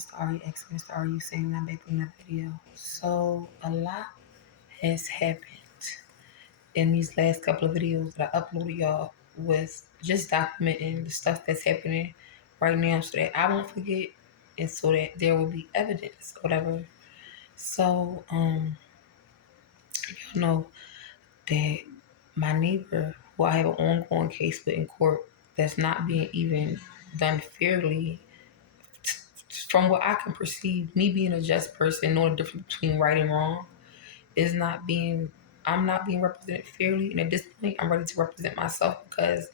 Mr. Ari X, Mr. Are you saying I'm back in the video? So a lot has happened in these last couple of videos that I uploaded y'all with just documenting the stuff that's happening right now so that I won't forget and so that there will be evidence or whatever. So you know that my neighbor who I have an ongoing case with in court that's not being even done fairly from what I can perceive, me being a just person, knowing the difference between right and wrong, is not being, I'm not being represented fairly. And at this point, I'm ready to represent myself because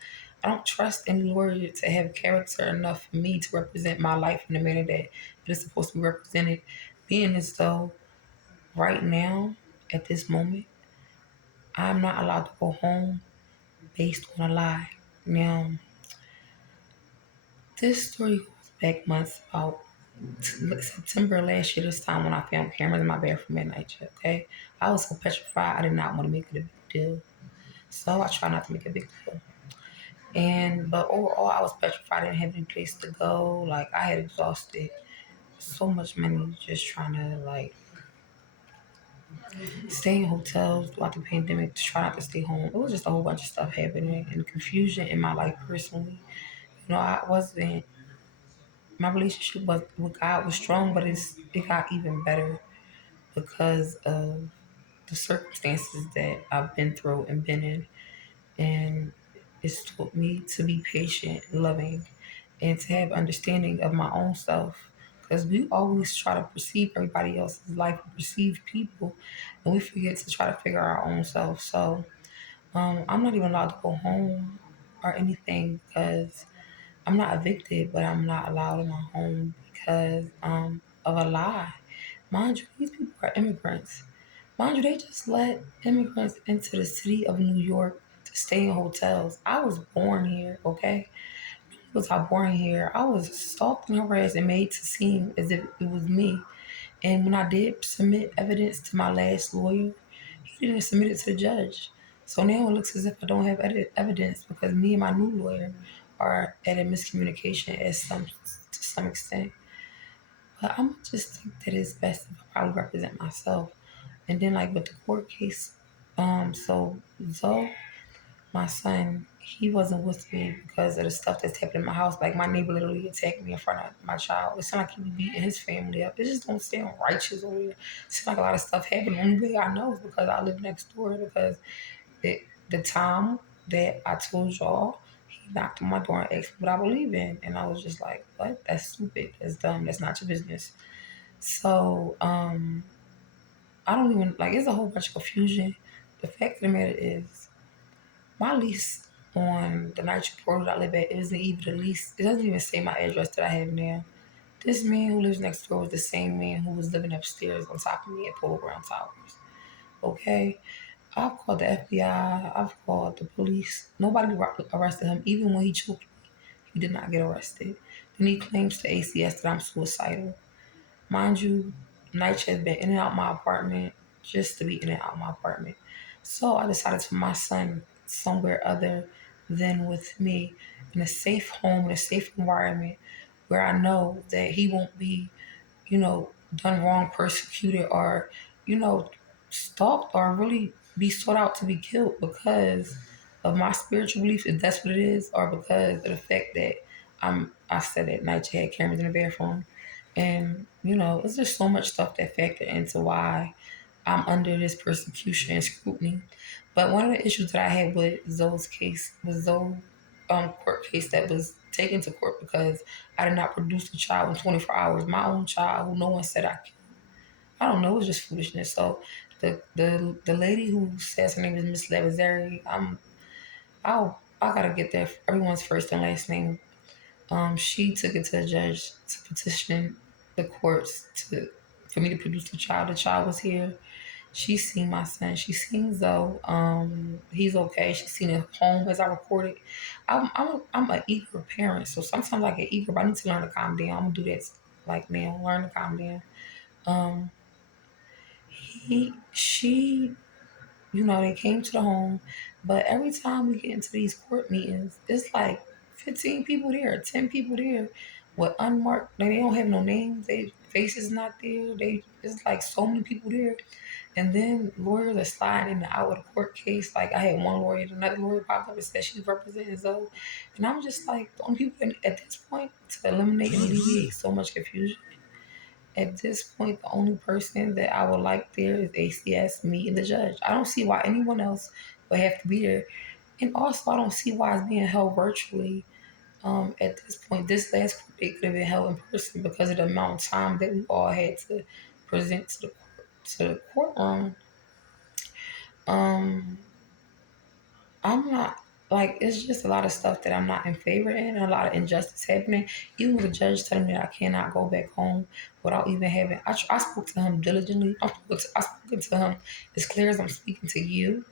I don't trust any lawyer to have character enough for me to represent my life in the manner that it is supposed to be represented. Being as though right now, at this moment, I'm not allowed to go home based on a lie. Now, this story goes back months about September last year, this time when I found cameras in my bathroom at night, okay? I was so petrified, I did not want to make it a big deal. So I try not to make a big deal. But overall, I was petrified, I didn't have any place to go. Like, I had exhausted so much money just trying to, like, stay in hotels throughout the pandemic to try not to stay home. It was just a whole bunch of stuff happening and confusion in my life personally. I wasn't, my relationship with God was strong, but it got even better because of the circumstances that I've been through and been in. And it's taught me to be patient, loving, and to have understanding of my own self. Because we always try to perceive everybody else's life, perceive people, and we forget to try to figure our own self. So I'm not even allowed to go home or anything because I'm not evicted, but I'm not allowed in my home because of a lie. Mind you, these people are immigrants. Mind you, they just let immigrants into the city of New York to stay in hotels. I was born here, okay? Was I born here? I was stalked and harassed and made to seem as if it was me. And when I did submit evidence to my last lawyer, he didn't submit it to the judge. So now it looks as if I don't have evidence because me and my new lawyer are at a miscommunication to some extent. But I'm just think that it's best if I probably represent myself. And then like with the court case, so Zoe, my son, he wasn't with me because of the stuff that's happened in my house. Like my neighbor literally attacked me in front of my child. It sounded like he was beating his family up. It just don't sound righteous over here. It seems like a lot of stuff happened. The only way I know is because I live next door. Because the time that I told y'all, he knocked on my door and asked me what I believe in, and I was just like, "What? That's stupid. That's dumb. That's not your business." So I don't even like. It's a whole bunch of confusion. The fact of the matter is, my lease on the Nitro Portal that I live at isn't even the lease. It doesn't even say my address that I have now. This man who lives next door was the same man who was living upstairs on top of me at Polo Ground Towers. Okay? I've called the FBI. I've called the police. Nobody arrested him. Even when he choked me, he did not get arrested. Then he claims to ACS that I'm suicidal. Mind you, Nitro has been in and out my apartment just to be in and out my apartment. So I decided to put my son somewhere other than with me in a safe home, in a safe environment where I know that he won't be, done wrong, persecuted, or, stalked or really be sought out to be killed because of my spiritual belief, if that's what it is, or because of the fact that I said at night you had cameras in the bathroom. And, it's just so much stuff that factor into why I'm under this persecution and scrutiny. But one of the issues that I had with Zoe's case was court case that was taken to court because I did not produce the child in 24 hours. My own child, who no one said I killed. I don't know. It was just foolishness. So the lady who says her name is Miss Levizzeri, I gotta get there. Everyone's first and last name. She took it to the judge to petition the courts for me to produce the child. The child was here. She's seen my son. She's seen Zoe. He's okay. She's seen him home as I recorded. I'm an eager parent, so sometimes I get eager, but I need to learn to calm down. I'm gonna do that like now. Learn to calm down. Um, she, they came to the home, but every time we get into these court meetings, it's like 15 people there, 10 people there. with unmarked. They don't have no names. They faces not there. They It's like so many people there. And then lawyers are sliding in and out of the court case. Like I had one lawyer, another lawyer popped up and said she's representing Zoe. And I'm just like, the only people at this point to eliminate and alleviate so much confusion. At this point, the only person that I would like there is ACS, me, and the judge. I don't see why anyone else would have to be there. And also, I don't see why it's being held virtually. At this point, this last court date could have been held in person because of the amount of time that we all had to present to the courtroom. Um, I'm not like it's just a lot of stuff that I'm not in favor in, and a lot of injustice happening. Even with the judge telling me that I cannot go back home without even having. I spoke to him diligently. I spoke to him as clear as I'm speaking to you,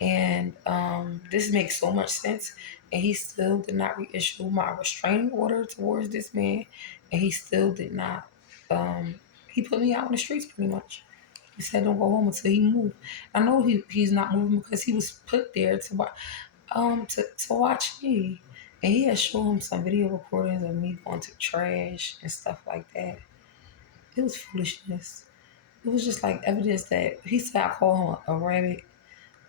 and this makes so much sense. And he still did not reissue my restraining order towards this man, and he still did not. He put me out in the streets pretty much. He said don't go home until he moved. I know he's not moving because he was put there to watch me. And he had shown him some video recordings of me going to trash and stuff like that. It was foolishness. It was just like evidence that he said I call him a rabbit.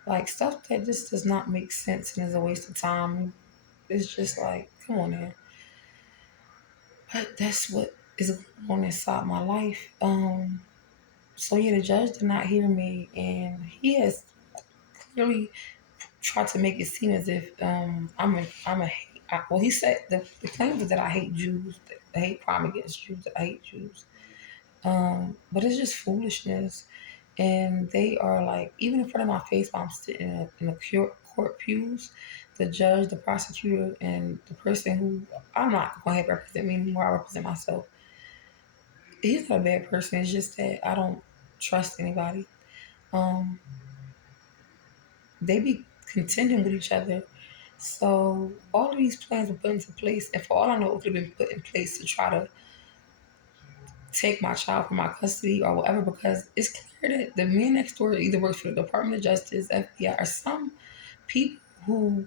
Like stuff that just does not make sense and is a waste of time. It's just like, come on now. But that's what is going on inside my life. So yeah, the judge did not hear me, and he has clearly tried to make it seem as if I'm a hate. Well, he said the claim was that I hate Jews, the hate crime against Jews, that I hate Jews. But it's just foolishness, and they are like even in front of my face while I'm sitting in the court pews. The judge, the prosecutor, and the person who I'm not going to have represent me anymore. I represent myself. He's not a bad person. It's just that I don't trust anybody. Um, they be contending with each other. So all of these plans were put into place, and for all I know, it could have been put in place to try to take my child from my custody or whatever. Because it's clear that the man next door either works for the Department of Justice, FBI, or some people who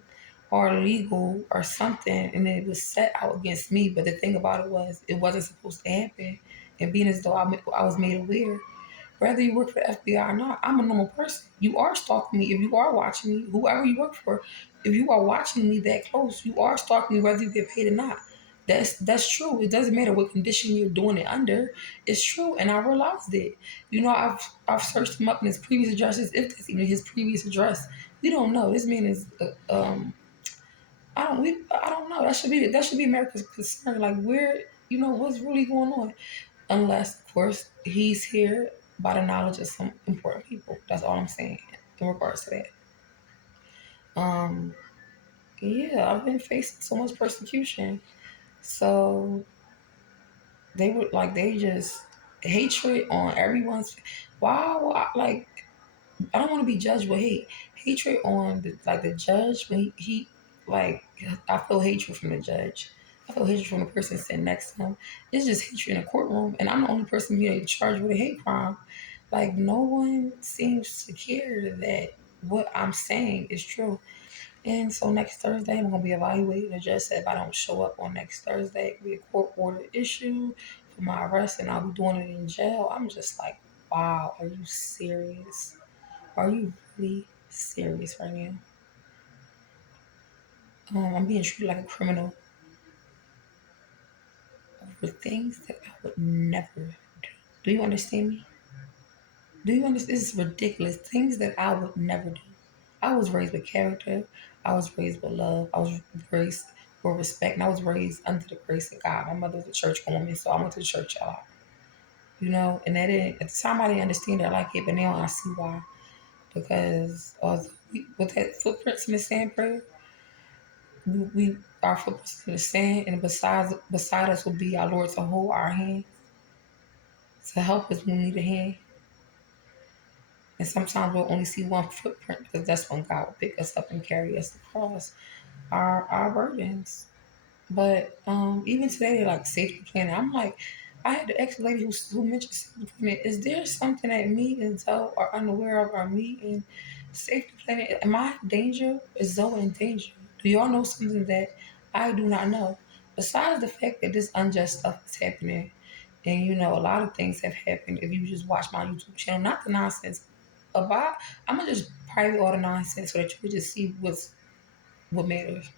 are legal or something, and it was set out against me. But the thing about it was, it wasn't supposed to happen, and being as though I was made aware. Whether you work for the FBI or not, I'm a normal person. You are stalking me if you are watching me, whoever you work for. If you are watching me that close, you are stalking me whether you get paid or not. That's true. It doesn't matter what condition you're doing it under. It's true, and I realized it. You know, I've searched him up in his previous addresses, if that's even his previous address. We don't know. This man is I don't know. That should be America's concern. Like where what's really going on, unless of course he's here by the knowledge of some important people. That's all I'm saying in regards to that. Um, yeah, I've been facing so much persecution. So they just hatred on everyone's. Why like I don't want to be judged with hate. Hatred on the judge when he like I feel hatred from the judge. I feel hatred from the person sitting next to him. It's just hatred in a courtroom, and I'm the only person being charged with a hate crime. Like no one seems to care that what I'm saying is true. And so next Thursday, I'm gonna be evaluated. The judge said if I don't show up on next Thursday, it will be a court order issue for my arrest, and I'll be doing it in jail. I'm just like, wow, are you serious? Are you really serious right now? I'm being treated like a criminal over things that I would never do. Do you understand me? Do you understand? This is ridiculous. Things that I would never do. I was raised with character. I was raised with love. I was raised with respect. And I was raised under the grace of God. My mother was a church woman, so I went to church a lot. And that didn't, at the time I didn't understand it like it, but now I see why. Because with that footprints in the sand prayer, we our footprints in the sand, and beside us will be our Lord to hold our hand, to help us when we need a hand. And sometimes we'll only see one footprint because that's when God will pick us up and carry us across our burdens. But even today, they're like safety planning. I'm like, I had the ex lady who mentioned safety planning. Is there something that me and Zoe are unaware of, or me and safety planning? Am I in danger? Is Zoe in danger? Do y'all know something that I do not know? besides the fact that this unjust stuff is happening, and you know, a lot of things have happened. If you just watch my YouTube channel, not the nonsense about, I'm gonna just private all the nonsense so that you can just see what matters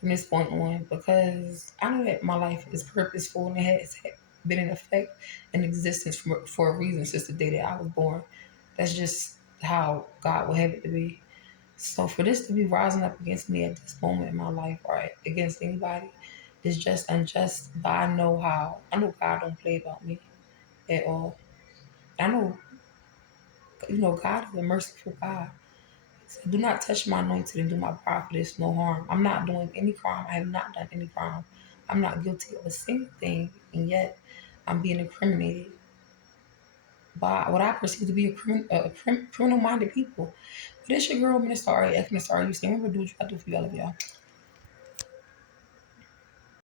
from this point on. Because I know that my life is purposeful and it has been in effect in existence for a reason since the day that I was born. That's just how God will have it to be. So for this to be rising up against me at this moment in my life or against anybody is just unjust. But I know God don't play about me at all. I know, you know, God is a merciful God. He said, do not touch my anointed and do my prophetess no harm. I'm not doing any crime. I have not done any crime. I'm not guilty of a single thing, and yet I'm being incriminated by what I perceive to be criminal-minded people. But it's your girl, Minister Ari, Minister Ari. You see, remember, do what you got to do for y'all of y'all.